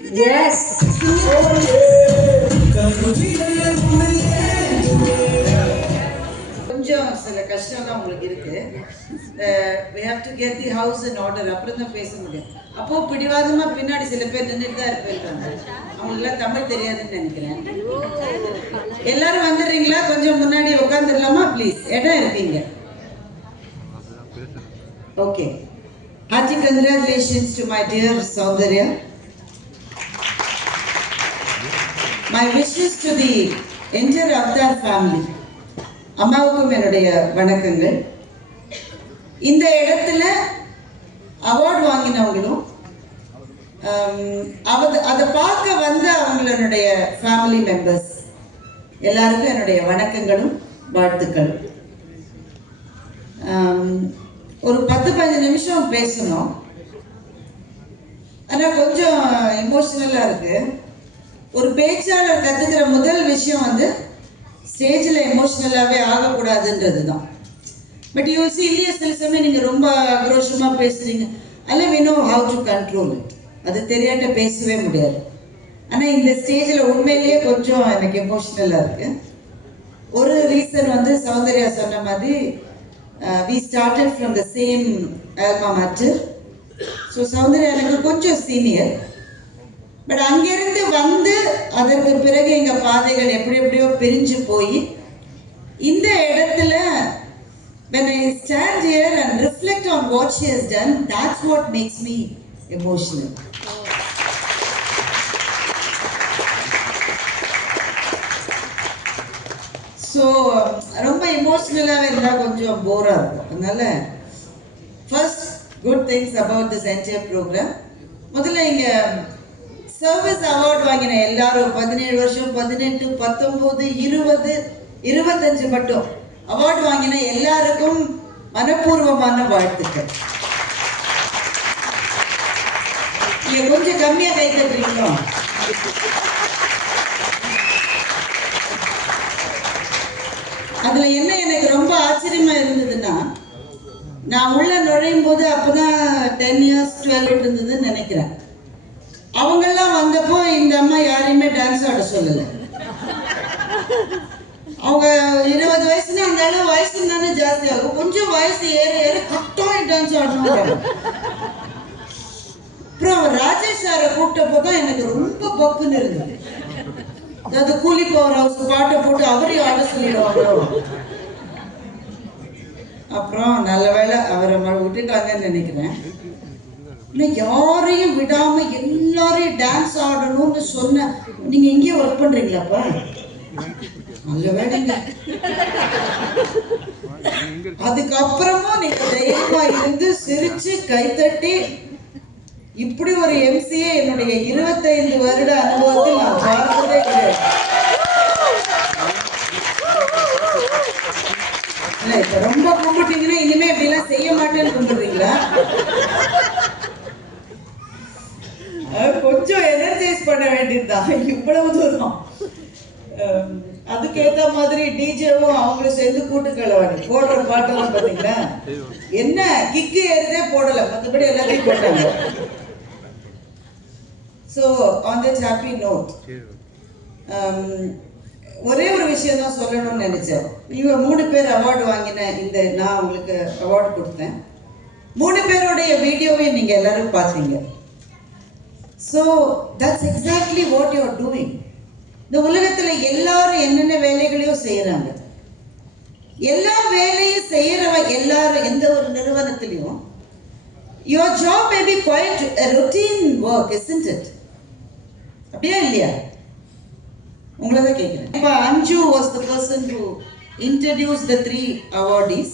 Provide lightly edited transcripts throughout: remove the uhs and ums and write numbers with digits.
Yes. கொஞ்சம் சில கஷ்டம் தான் உங்களுக்கு இருக்கு. We have to get the house in order. அப்புறம் தான் பேச முடியும். அப்போ பிடிவாதமா பின்னாடி சில பேர் நின்றுட்டு தான் இருப்பாங்க. அவங்களுக்குலாம் தமிழ் தெரியாதுன்னு நினைக்கிறேன். எல்லாரும் வந்துடுறீங்களா? கொஞ்சம் முன்னாடி உட்காந்துடலாமா ப்ளீஸ்? இடம் இருக்கீங்க. Okay. Hearty congratulations to my dear Saundarya. My wishes to the entire Avatar family. அம்மாவுக்கும் என்னுடைய வணக்கங்கள். இந்த இடத்துல அவார்டு வாங்கினவங்களும் அதை பார்க்க வந்த அவங்களுடைய ஃபேமிலி மெம்பர்ஸ் எல்லாருக்கும் என்னுடைய வணக்கங்களும் வாழ்த்துக்களும். ஒரு 10-15 நிமிஷம் பேசணும். ஆனால் கொஞ்சம் எமோஷனலாக இருக்கு. ஒரு பேச்சாளர் கற்றுக்கிற முதல் விஷயம் வந்து ஸ்டேஜில் எமோஷ்னலாகவே ஆகக்கூடாதுன்றது தான். பட் யூ சி இல்லையா, சில சமயம் நீங்கள் ரொம்ப ஆக்ரோஷமாக பேசுகிறீங்க. அதில் we know how to control it. அது தெரியாட்ட பேசவே முடியாது. ஆனால் இந்த ஸ்டேஜில் உண்மையிலேயே கொஞ்சம் எனக்கு எமோஷ்னலாக இருக்குது. ஒரு ரீசன் வந்து சௌந்தர்யா சொன்ன மாதிரி we started from the same alma mater. So Soundarya எனக்கு கொஞ்சம் சீனியர். பட் அங்கிருந்து வந்து அதற்கு பிறகு எங்கள் பாதைகள் எப்படியோ பிரிஞ்சு போய் இந்த இடத்துல when I stand here and reflect on what she has done, that's what makes me emotional. So ரொம்ப எமோஷ்னலாகவே இருந்தால் கொஞ்சம் போராக இருக்கும். அதனால first good things about this entire program. முதல்ல இங்கே சர்வீஸ் அவார்டு வாங்கின எல்லாரும் 17 வருஷம், 18, 19, 20, 25 மட்டும் அவார்டு வாங்கின எல்லாருக்கும் மனப்பூர்வமான வாழ்த்துக்கள். நீங்க கொஞ்சம் கம்மியா கை தட்டுறீங்களோ? அதுல என்ன எனக்கு ரொம்ப ஆச்சரியமா இருந்ததுன்னா, நான் உள்ள நுழையும் போது அப்பதான் 10 years 12 இருந்ததுன்னு நினைக்கிறேன். அவங்கெல்லாம் வந்தப்போ இந்த அம்மா யாரையுமே டான்ஸ் ஆட சொல்லலை. அவங்க 20 வயசுன்னா அந்த அளவு வயசு தானே ஜாஸ்தி ஆகும். கொஞ்சம் வயசு ஏற கட்டாயம் டான்ஸ் ஆடணும். அப்புறம் அவர் ராஜேஷ் சாரை கூப்பிட்டப்போ தான் எனக்கு ரொம்ப பக்குன்னு இருந்தது. அதாவது கூலி பவர் ஹவுஸ் பாட்டை போட்டு அவரையும் ஆட சொல்லிடுவாங்களோ. அப்புறம் நல்ல வேளை அவரை விட்டுட்டாங்கன்னு நினைக்கிறேன். இன்னும் யாரையும் விடாம எல்லாரையும் டான்ஸ் ஆடணும்னு சொன்ன. நீங்க எங்கேயும் ஒர்க் பண்றீங்களாப்பா? நல்ல வேலைங்க. அதுக்கப்புறமும் நீங்க தைரியமா இருந்து சிரிச்சு கைத்தட்டி இப்படி ஒரு எம்சிஏ என்னுடைய 25 வருட அனுபவத்தில் நான் பார்த்ததே கிடையாது. இல்ல இப்ப ரொம்ப கும்பிட்டீங்கன்னா இனிமே இப்படிலாம் செய்ய மாட்டேன்னு கும்பிடுறீங்களா? கொஞ்சம் எனர்ஜைஸ் பண்ண வேண்டியதுதான். இவ்வளவு தூரம் அதுக்கேற்ற மாதிரி டிஜேவும் அவங்களும் சேர்ந்து கூட்டுக்கலவாடி போடுற பாட்டெல்லாம் பார்த்தீங்களா? என்ன கிக்கு ஏறதே போடலை, மற்றபடி எல்லாத்தையும் போட்டாங்க. So on that happy note ஒரே ஒரு விஷயம் தான் சொல்லணும்னு நினைச்சேன். இவங்க 3 பேர் அவார்டு வாங்கின இந்த நான் உங்களுக்கு அவார்டு கொடுத்தேன். 3 பேருடைய வீடியோவையும் நீங்க எல்லாரும் பார்த்தீங்க. So that's exactly what you are doing. இந்த உலகத்துல எல்லாரும் என்னென்ன வேலைகளையும் செய்யறாங்க. எல்லா வேலையும் செய்யறவ எல்லாரும் எந்த ஒரு நிறுவனத்திலையும் your job may be quite a routine work, isn't it? அப்படியா இல்லையா? உங்களை தான் கேட்கிறேன். இப்போ அஞ்சு was the person who introduced the 3 awardees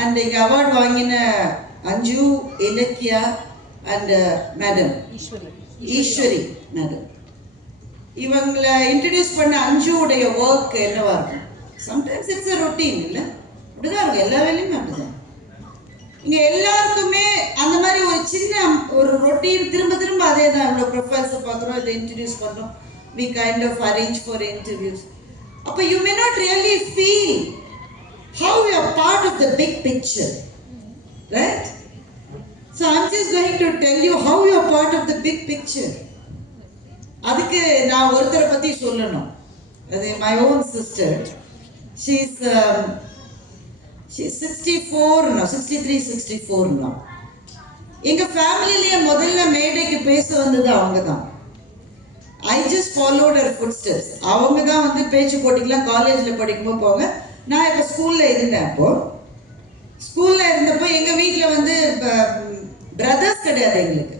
and இங்க அவார்டு வாங்கின அஞ்சு, Ilakkiya and madam Eswari madam. இவங்களை இன்ட்ரடியூஸ் பண்ண அஞ்சுடைய ஒர்க் என்னவா இருக்கும்? சம்டைம்ஸ் இட்ஸ் a routine, இல்லை? அப்படிதான் இருக்கும், எல்லா வேலையுமே அப்படிதான். இங்கே எல்லாருக்குமே அந்த மாதிரி ஒரு சின்ன ஒரு ரொட்டீன் திரும்ப திரும்ப அதே தான். இவ்வளோ ப்ரொஃபைல்ஸை பார்க்குறோம், இதை இன்ட்ரடியூஸ் பண்ணுறோம், we kind of arrange for interviews. அப்போ you may not really feel how you are part of the big picture, right? So I'm just going to tell you how you are part of the big picture. அதுக்கு நான் ஒருத்தரை பற்றி சொல்லணும். அது my own sister. She's 64 now, 63, 64 now. எங்கள் ஃபேமிலியிலேயே முதல்ல மேடைக்கு பேச வந்தது அவங்க தான். I just followed her food steps. அவங்க தான் வந்து பேச்சு போட்டிக்கலாம் காலேஜில் படிக்கும்போது போங்க. நான் இப்போ ஸ்கூலில் இருந்தேன். அப்போது ஸ்கூலில் இருந்தப்போ எங்கள் வீட்டில் வந்து பிரதர்ஸ் கிடையாது எங்களுக்கு.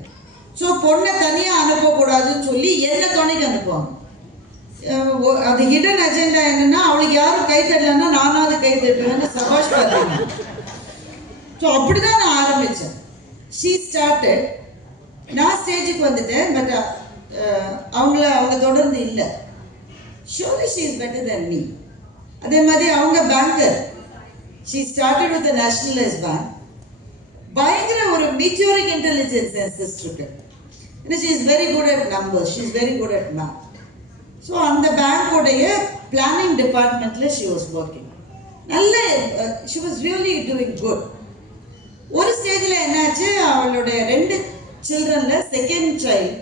ஸோ பொண்ணை தனியாக அனுப்பக்கூடாதுன்னு சொல்லி என்னை துணைக்கு அனுப்புவாங்க. அது ஹிடன் அஜெண்டா என்னன்னா, அவளுக்கு யாரும் கை தட்டலன்னா நானாவது கை தட்டுவேன்னு சபாஷ் பார்த்தீங்க. ஸோ அப்படி தான் நான் ஆரம்பித்தேன். She started. நான் ஸ்டேஜுக்கு வந்துட்டேன். பட் அவங்க தொடர்ந்து இல்லை. Surely she is better than me. அதே மாதிரி அவங்க banker. She started with nationalise bank. பயங்கர ஒரு மீட்டியோரிக் இன்டெலிஜென்ஸ் என் சிஸ்டருக்கு. ஏன்னா she is very good at numbers, she is very good at math. So அந்த பேங்க்கோடைய பிளானிங் டிபார்ட்மெண்ட்டில் ஷி வாஸ் ஒர்க்கிங். நல்ல she was really doing good. ஒரு ஸ்டேஜில் என்னாச்சு, அவளுடைய 2 சில்ட்ரனில் second child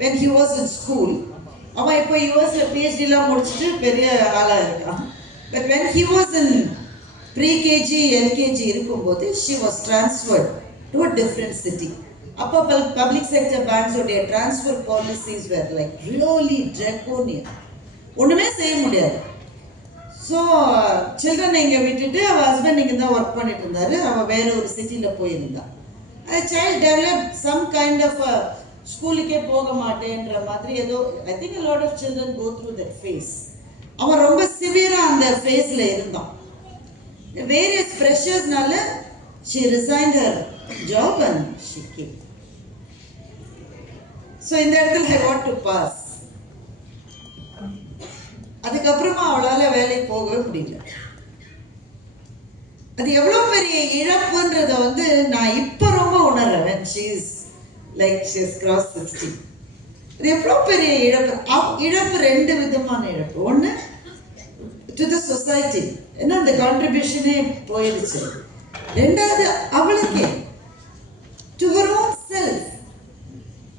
when he was in school, அவன் இப்போ யூஎஸில் பிஹெச்டிலாம் முடிச்சுட்டு பெரிய ஆளாக இருக்கான். But when he was in pre-KG LKG இருக்கும்போது she was transferred to a different city. அப்போ பப்ளிக் செக்டர் பேங்க்ஸோடைய ட்ரான்ஸ்ஃபர் பாலிசிஸ் வேர் லைக் ரியலி ட்ரெக்கோனியன். ஒன்றுமே செய்ய முடியாது. ஸோ சில்ட்ரனை இங்கே விட்டுட்டு அவள் ஹஸ்பண்ட் இங்கே தான் ஒர்க் பண்ணிட்டு இருந்தார். அவள் வேற ஒரு சிட்டியில் போயிருந்தான். Child develop some kind of ஸ்கூலுக்கே போக மாட்டேன்ற மாதிரி ஏதோ. I think a lot of children go through that phase. அவன் ரொம்ப சிவியராக அந்த ஃபேஸில் இருந்தான். வேரியஸ் ப்ரெஷர்ஸ்னால she resigned her job and she came. So இந்த இடத்துல I want to pass. அதுக்கப்புறமா அவளால் வேலைக்கு போகவே முடியல. அது எவ்வளோ பெரிய இழப்புன்றத வந்து நான் இப்போ ரொம்ப உணர்றேன். when she is like she has crossed 60. அது எவ்வளோ பெரிய இழப்பு. இழப்பு 2 விதமான இழப்பு. ஒன்று டு த சொசைட்டி, ஏன்னா அந்த கான்ட்ரிபியூஷனே போயிடுச்சு. 2வது அவளுக்கே டு ஹர் ஓன் செல்ஃப்.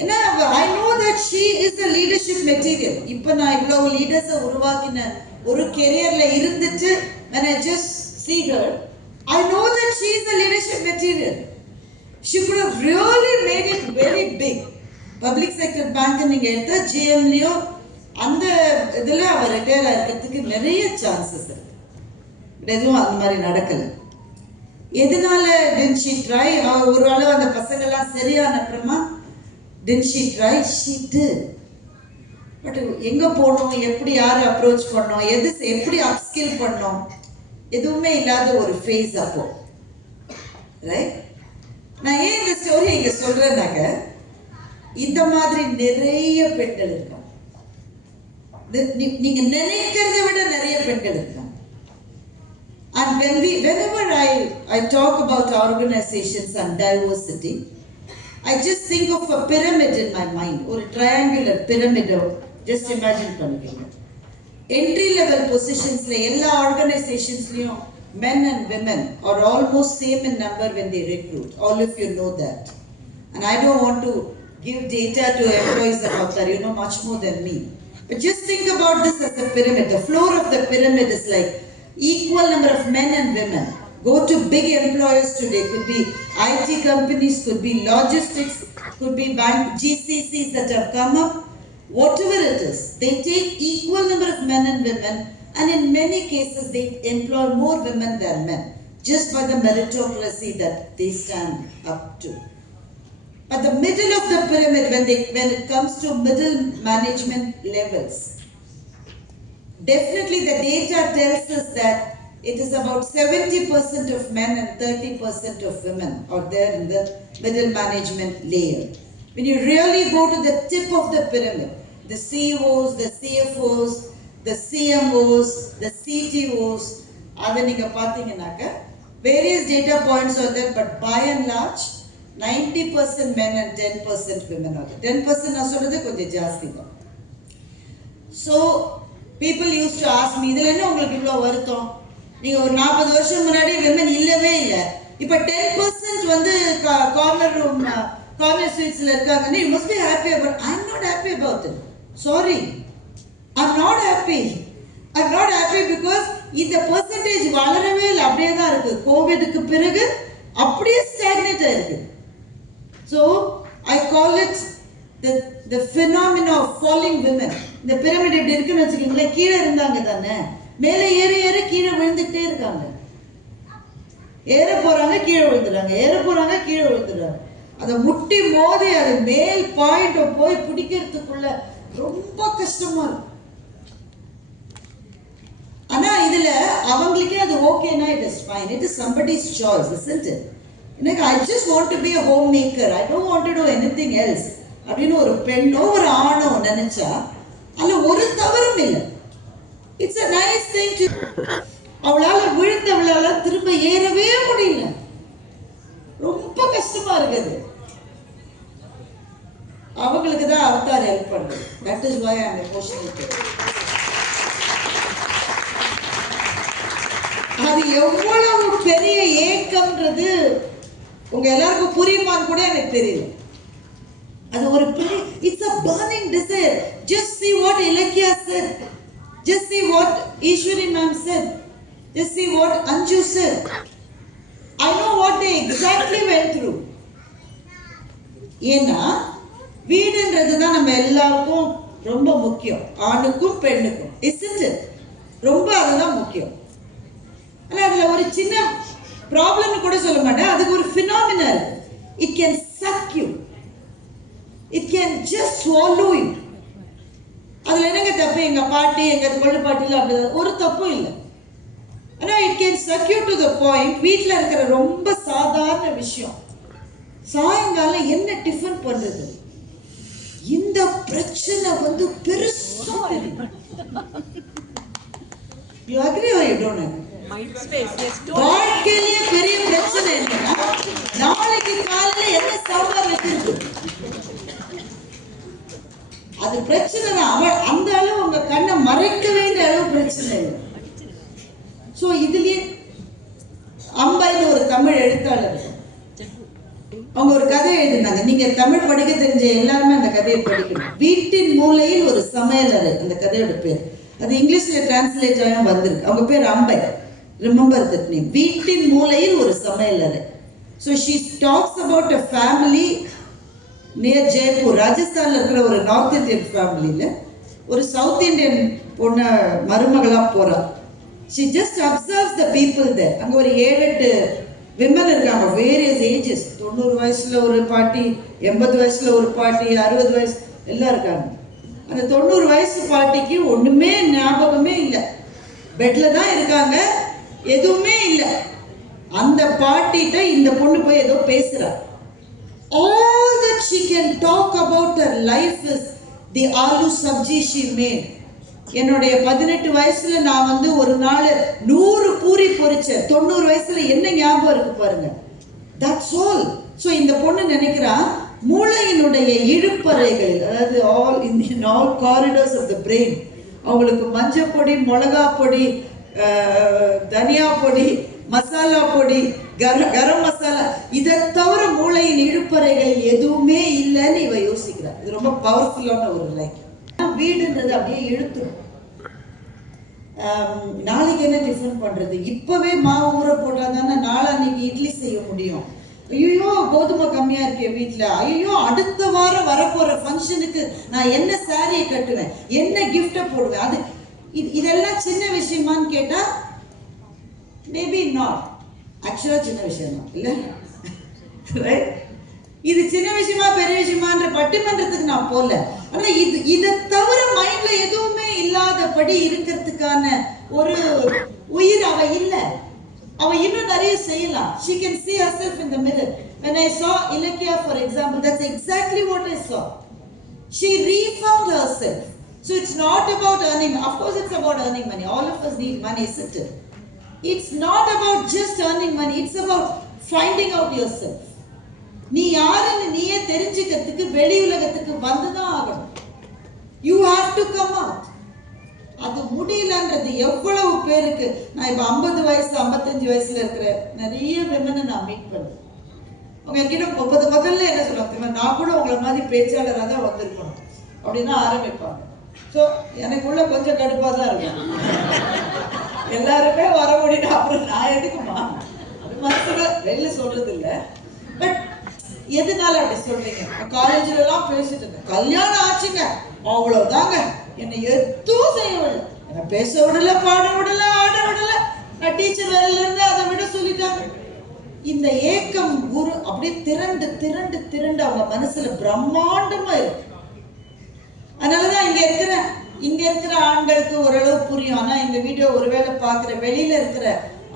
ஏன்னா I know that she is a leadership material. இப்போ நான் இவ்வளோ லீடர்ஸை உருவாக்கின ஒரு கெரியரில் இருந்துட்டு when I just see her, I know that she is a leadership material. She could have really made it very big. Public sector bank நீங்கள் எடுத்தால் ஜிஎம்லேயோ அந்த இதில் அவர் ரிட்டையர் ஆகிறதுக்கு நிறைய சான்சஸ் இருக்கு. பட் எதுவும் அந்த மாதிரி நடக்கலை. எதனால didn't she try? ஒரு அளவு அந்த பசங்கள்லாம் சரியான அப்புறமா didn't she try? She did. But எங்கே போகணும், எப்படி யார் அப்ரோச் பண்ணோம், எப்படி அப்ஸ்கில் பண்ணோம், எதுவுமே இல்லாத ஒரு ஃபேஸ் அப்போ. ரைட்? நான் ஏன் இந்த ஸ்டோரி இங்கே சொல்கிறேன்னாக்க, இந்த மாதிரி நிறைய பெண்கள் இருக்காங்க. நீங்கள் நினைக்கிறத விட நிறைய பெண்கள் இருக்காங்க. And whenever I talk about organizations and diversity, I just think of a pyramid in my mind, or a triangular pyramid. Just imagine பண்ணிக்கோங்க. Entry level positions la எல்லா organizationsலயும் men and women are almost same in number when they recruit. All of you know that. And I don't want to give data to employees about that. You know much more than me. But just think about this as a pyramid. The floor of the pyramid is like equal number of men and women. Go to big employers today. Could be IT companies, could be logistics, could be bank GCCs that have come up. Whatever it is, they take equal number of men and women, and in many cases they employ more women than men, just by the meritocracy that they stand up to. But the middle of the pyramid, when it comes to middle management levels, definitely the data tells us that it is about 70% of men and 30% of women are there in the middle management layer. When you really go to the tip of the pyramid, the CEOs, the CFOs, the CMOs, the CTOs, அதை நீங்கள் பார்த்தீங்கன்னாக்க various data points are there, but by and large 90% men and 10% women are there. 10% நான் சொல்றது கொஞ்சம் ஜாஸ்தி தான். So people used to ask me, இதில் என்ன உங்களுக்கு இவ்வளோ வருத்தம், நீங்கள் ஒரு 40 வருஷம் முன்னாடி விமன் இல்லவே இல்லை, இப்போ 10% வந்து கார்னர் ஸ்வீட்ஸில் இருக்காங்கன்னு you must be happy about. I'm not happy about it. Sorry, I'm not happy. I'm not happy because இந்த percentage வளரவே இல்லை, அப்படியே தான் இருக்கு. கோவிடுக்கு பிறகு அப்படியே ஸ்டாக்னேட் ஆயிருக்கு. So I call it the phenomena of falling women. இந்த பிரமிட் எப்படி இருக்குன்னு வச்சுக்கீங்களேன், கீழே இருந்தாங்க தானே, மேலே ஏற ஏற கீழே விழுந்துட்டே இருக்காங்க. ஏற போறாங்க கீழே விழுந்துடுறாங்க, ஏற போறாங்க கீழே விழுந்துடுறாங்க. அதை முட்டி மோதி அது மேல் பாயிண்ட போய் பிடிக்கிறதுக்குள்ள ரொம்ப கஷ்டமா இருக்கும். ஆனா இதுல அவங்களுக்கே அது ஓகேனா it is fine, it is somebody's choice, isn't it? எனக்கு I just want to be a homemaker, I don't want to do anything else அப்படின்னு ஒரு பெண்ணோ ஒரு ஆணோ நினைச்சா அதுல ஒரு தவறும் இல்லை. It's a nice thing to. அவளால விழுந்தவளால திரும்ப ஏறவே முடியல, ரொம்ப கஷ்டமா இருக்குது. அவங்களுக்கு தான் அவதார் ஹெல்ப் பண்றது. That is why I am emotional. அது எவ்வளவு பெரிய ஏக்கம்ன்றது உங்க எல்லாருக்கும் புரியுமான்னு கூட எனக்கு தெரியல. அது ஒரு பெரிய, it's a burning desire. Just see what Ilakya said, just see what Ishwari ma'am said, just see what Anju said. I know what they exactly went through. ஏன்னா வீடுன்றது தான் நம்ம எல்லாருக்கும் ரொம்ப முக்கியம், ஆணுக்கும் பெண்ணுக்கும், isn't it? ரொம்ப அதுதான் முக்கியம். ஆனா அதுல ஒரு சின்ன ப்ராப்ளம்னு கூட சொல்ல மாட்டேன், அதுக்கு ஒரு ஃபினாமினா இருக்கு. It can suck you, it can just swallow you. அதுல என்னங்க தப்பு? எங்க பாட்டி எங்க கொள்ளு பாட்டில அப்படி ஒரு தப்பும் இல்லை. ஆனா it can suck you to the point. வீட்டில் இருக்கிற ரொம்ப சாதாரண விஷயம், சாயங்காலம் என்ன டிஃபன் பண்றது, இந்த பிரச்சனை வந்து பெருசா தெரியும். You agree or you don't agree? வாழ்க்கையிலேயே பெரிய பிரச்சனை என்னன்னா நாளைக்கு காலையில என்ன சாம்பார் வச்சிருக்கு, அது பிரச்சனை தான். அவள் அந்த அளவு உங்க கண்ணை மறைக்க வேண்டிய அளவு பிரச்சனை இல்லை. சோ இதுலயே அம்பைன்னு ஒரு தமிழ் எழுத்தாளர், அவங்க ஒரு கதை எழுதினாங்க. நீங்க தமிழ் படிக்க தெரிஞ்ச எல்லாருமே அந்த கதையை படிக்கணும். வீட்டின் மூலையில் ஒரு சமையலறை, அந்த கதையோட பேர். அது இங்கிலீஷ்ல டிரான்ஸ்லேட் ஆகி வந்திருக்கு. அவங்க பேர் அம்பை. Remember that name. வீட்டின் மூலையில் ஒரு சமையலறை. So she talks about a family near Jaipur, ராஜஸ்தான்ல இருக்கிற ஒரு நார்த் இந்தியன் ஃபேமிலியில ஒரு சவுத் இந்தியன் பொண்ணு மருமகளா போறா. She just observes the people there. அங்கே ஒரு 7-8 விமன் இருக்காங்க, வேரியஸ் ஏஜஸ். 90 வயசுல ஒரு பாட்டி, 80 வயசுல ஒரு பாட்டி, 60 வயசு எல்லாம் இருக்காங்க. அந்த 90 வயசு பாட்டிக்கு ஒண்ணுமே ஞாபகமே இல்லை, பெட்ல தான் இருக்காங்க, எதுவுமே இல்லை. அந்த பாட்டிட்ட இந்த பொண்ணு போய் ஏதோ பேசுறா. All that she can talk about her life is the aloo sabji she made. என்னுடைய 18 வயசுல நான் வந்து ஒரு நாள் 100 பூரி பொரிச்சேன். 90 வயசுல என்ன ஞாபகம் இருக்கு பாருங்க. That's all. So இந்த பொண்ணு நினைக்கிறா மூளையினுடைய இழுப்பறைகளில், அதாவது all corridors of the brain, அவங்களுக்கு மஞ்சள் பொடி, மிளகா பொடி, தனியா பொடி, மசாலா பொடி, கரம் மசாலா, இதை தவிர மூளையின் இழுப்பறைகளில் எதுவுமே இல்லைன்னு இவ யோசிக்கிறார். இது ரொம்ப பவர்ஃபுல்லான ஒரு லைக். வீடுன்றது அப்படியே இழுத்துடும். நாளைக்கு என்ன டிஃபன் பண்றது, இப்பவே மாவு ஊற போட்டா தானே நாளான்னைக்கு இட்லி செய்ய முடியும். ஐயோ கோதுமை கம்மியா இருக்கே வீட்டுல, ஐயோ அடுத்த வாரம் வரப்போற ஃபங்க்ஷனுக்கு நான் என்ன சாரியை கட்டுவேன், என்ன கிஃப்ட போடுவேன். அது இதெல்லாம் சின்ன விஷயமான்னு கேட்டா மேபி நாட். ஆக்சுவலா சின்ன விஷயம் தான் இல்ல, ரைட்? இது சின்ன விஷயமா பெரிய விஷயமான்ற பட்டிமன்றத்துக்கு நான் போல. ஆனா இதை தவிர மைண்ட்ல எதுவுமே இல்லாதபடி இருக்கிறதுக்கான ஒரு உயிர் அவ இல்ல. அவ இன்னும் நிறைய செய்யலாம். She can see herself in the mirror. When I saw Ilakya, for example, that's exactly what I saw. She refound herself. So it's not about earning. Of course it's about earning money. All of us need money, isn't it? It's not about just earning money. It's about finding out yourself. நீ யாருன்னு நீயே தெரிஞ்சுக்கிறதுக்கு வெளி உலகத்துக்கு வந்துதான் ஆகணும். You have to come out. அது முடியலன்றது எவ்வளவு பேருக்கு. நான் இப்ப 50 வயசு 55 வயசுல இருக்கிற நிறைய விமனை நான் மீட் பண்ணேன். அவங்க கிட்ட 30 முதல்ல என்ன சொல்லுவாங்க, நான் கூட உங்களை மாதிரி பேச்சாளராக தான் வந்திருக்கணும், அப்படின்னா ஆரம்பிப்பாங்க. ஸோ எனக்குள்ள கொஞ்சம் கடுப்பாக தான் இருக்கும். எல்லாருமே வர முடியும், அப்புறம் நான் எதுக்குமா? அது மனசுல வெளில சொல்றது இல்லை. பட் எதனால அப்படி சொல்றீங்க? காலேஜ்ல எல்லாம் பேசிட்டு இருந்தேன், கல்யாணம் ஆச்சுங்க அவ்வளவுதாங்க, என்னை எதுவும் செய்யவில்லை, என்னை பேச விடல, பாட விடல, ஆட விடல, நான் டீச்சர் வேலையில இருந்து அதை விட சொல்லிட்டாங்க. இந்த ஏக்கம் குரு அப்படியே திரண்டு திரண்டு திரண்டு அவங்க மனசுல பிரம்மாண்டமா இருக்கும். அதனாலதான் இங்க இருக்கிற ஆண்களுக்கு ஓரளவு புரியும். ஆனா இந்த வீடியோ ஒருவேளை பாக்குற வெளியில இருக்கிற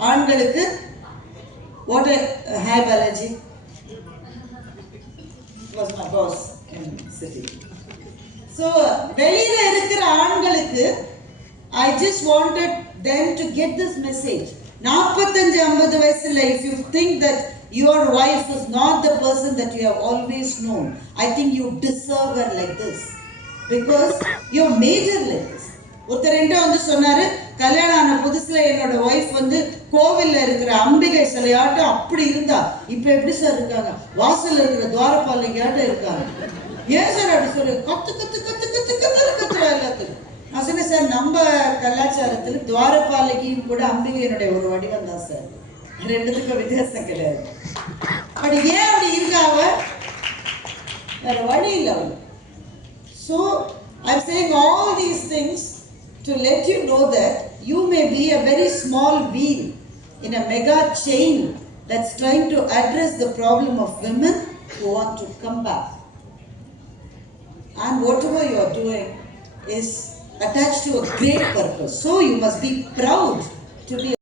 ஆண்களுக்கு what a hi Balaji was my boss in city. So வெளியில இருக்கிற ஆண்களுக்கு I just wanted them to get this message. 45-50 வயசுல if you think that your wife is not the person that you have always known, I think you deserve her like this because you're major like this. ஒருத்தர் என்கிட்ட வந்து சொன்னாரு, கல்யாணம் ஆன புதுசுல என்னோட wife வந்து கோவில்ல இருக்கிற அம்பிகை சிலையாட்டம் அப்படி இருந்தா, இப்ப எப்படி சார் இருக்காங்க, வாசல்ல இருக்கிற துவாரபாலகியாட்டம் இருக்காங்க. ஏன் சார் அப்படி சொல்லு? கத்து கத்து கத்து கத்து கத்து கத்துறா எல்லாத்துக்கும். நான் சொன்னேன், சார் நம்ம கலாச்சாரத்துல துவாரபாலகியும் கூட அம்பிகையினுடைய ஒரு வடிவம் தான் சார், ரெண்டுத்துக்கும் வித்தியாசம் கிடையாது. பட் ஏன் அப்படி இருக்காவ? வேற வழி இல்லை அவளுக்கு. So I'm saying all these things to let you know that you may be a very small wheel in a mega chain that's trying to address the problem of women who want to come back. And whatever you are doing is attached to a great purpose. So you must be proud to be